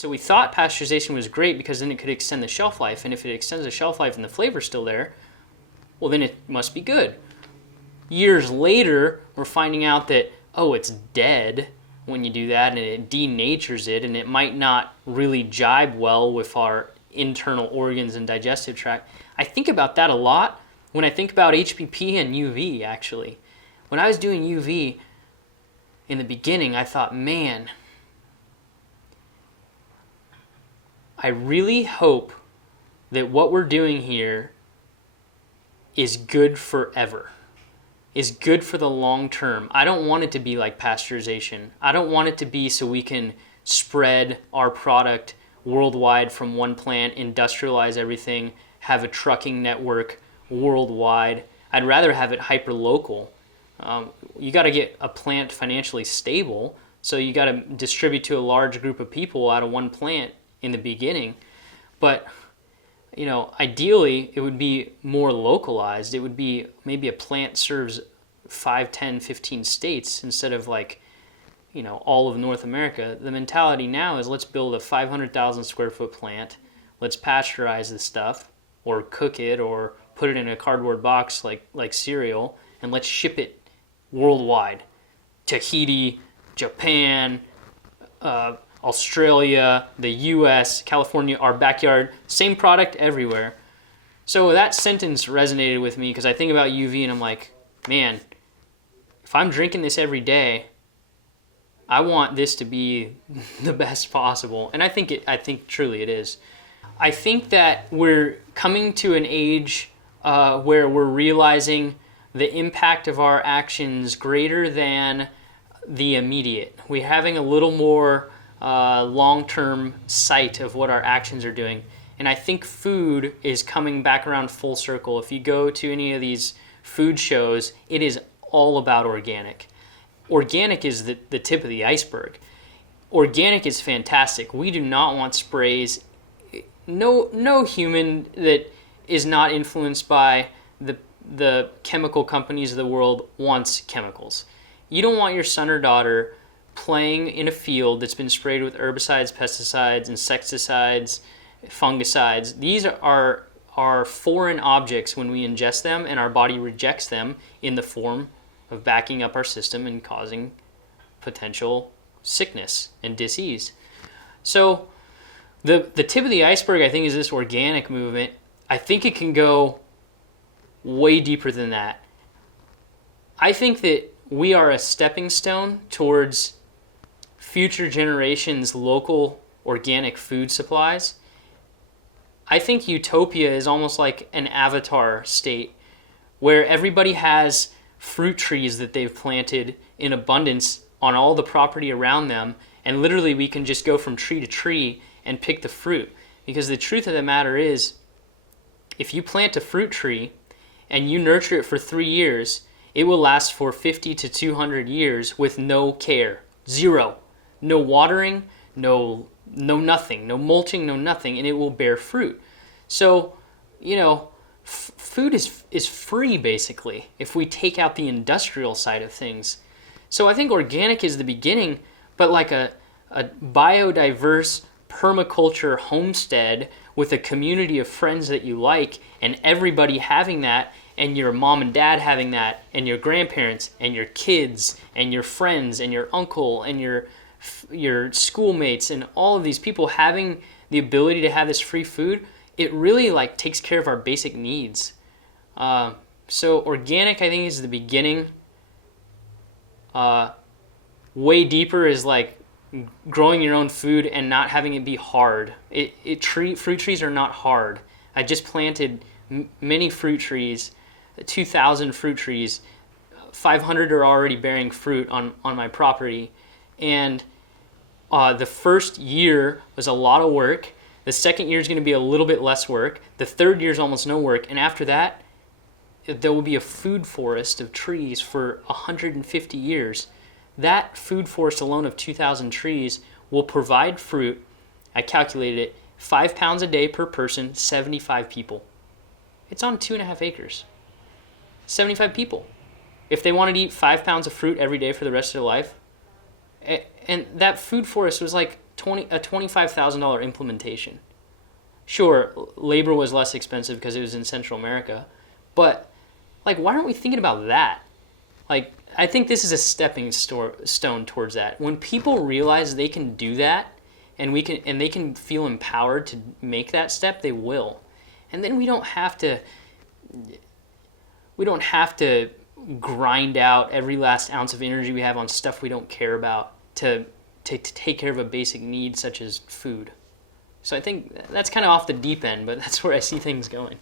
So we thought pasteurization was great because then it could extend the shelf life. And if it extends the shelf life and the flavor's still there, well, then it must be good. Years later, we're finding out that, oh, it's dead when you do that, and it denatures it, and it might not really jibe well with our internal organs and digestive tract. I think about that a lot when I think about HPP and UV, actually. When I was doing UV in the beginning, I thought, man, I really hope that what we're doing here is good forever, is good for the long term. I don't want it to be like pasteurization. I don't want it to be so we can spread our product worldwide from one plant, industrialize everything, have a trucking network worldwide. I'd rather have it hyper local. You got to get a plant financially stable, so you got to distribute to a large group of people out of one plant in the beginning. But ideally it would be more localized. It would be maybe a plant serves 5, 10, 15 states instead of all of North America. The mentality now is, let's build a 500,000 square foot plant. Let's pasteurize this stuff or cook it or put it in a cardboard box like cereal, and let's ship it worldwide. Tahiti, Japan, Australia, the US, California, our backyard, same product everywhere. So that sentence resonated with me because I think about UV and I'm like, man, if I'm drinking this every day, I want this to be the best possible. And I think truly it is. I think that we're coming to an age where we're realizing the impact of our actions greater than the immediate. We're having a little more long-term sight of what our actions are doing. And I think food is coming back around full circle. If you go to any of these food shows, it is all about organic. Organic is the tip of the iceberg. Organic is fantastic. We do not want sprays. No human that is not influenced by the chemical companies of the world wants chemicals. You don't want your son or daughter playing in a field that's been sprayed with herbicides, pesticides, insecticides, fungicides. These are foreign objects when we ingest them, and our body rejects them in the form of backing up our system and causing potential sickness and disease. So the tip of the iceberg, I think, is this organic movement. I think it can go way deeper than that. I think that we are a stepping stone towards future generations' local organic food supplies. I think utopia is almost like an avatar state where everybody has fruit trees that they've planted in abundance on all the property around them, and literally we can just go from tree to tree and pick the fruit. Because the truth of the matter is, if you plant a fruit tree and you nurture it for 3 years, it will last for 50 to 200 years with no care. Zero. No watering, no nothing, no mulching, no nothing, and it will bear fruit. So, food is free, basically, if we take out the industrial side of things. So I think organic is the beginning, but like a biodiverse permaculture homestead with a community of friends that you like, and everybody having that, and your mom and dad having that, and your grandparents, and your kids, and your friends, and your uncle, and your schoolmates, and all of these people having the ability to have this free food, it really takes care of our basic needs. So organic, I think, is the beginning. Way deeper is growing your own food and not having it be hard. Fruit trees are not hard. I just planted many fruit trees, 2,000 fruit trees. 500 are already bearing fruit on my property. And the first year was a lot of work. The second year is going to be a little bit less work. The third year is almost no work. And after that, there will be a food forest of trees for 150 years. That food forest alone of 2,000 trees will provide fruit. I calculated it, 5 pounds a day per person, 75 people. It's on 2.5 acres. 75 people. If they wanted to eat 5 pounds of fruit every day for the rest of their life, and that food forest was $25,000 implementation. Sure, labor was less expensive because it was in Central America, but like, why aren't we thinking about that? Like, I think this is a stepping stone towards that. When people realize they can do that, and they can feel empowered to make that step, they will. And then we don't have to grind out every last ounce of energy we have on stuff we don't care about to take care of a basic need such as food. So I think that's kind of off the deep end, but that's where I see things going.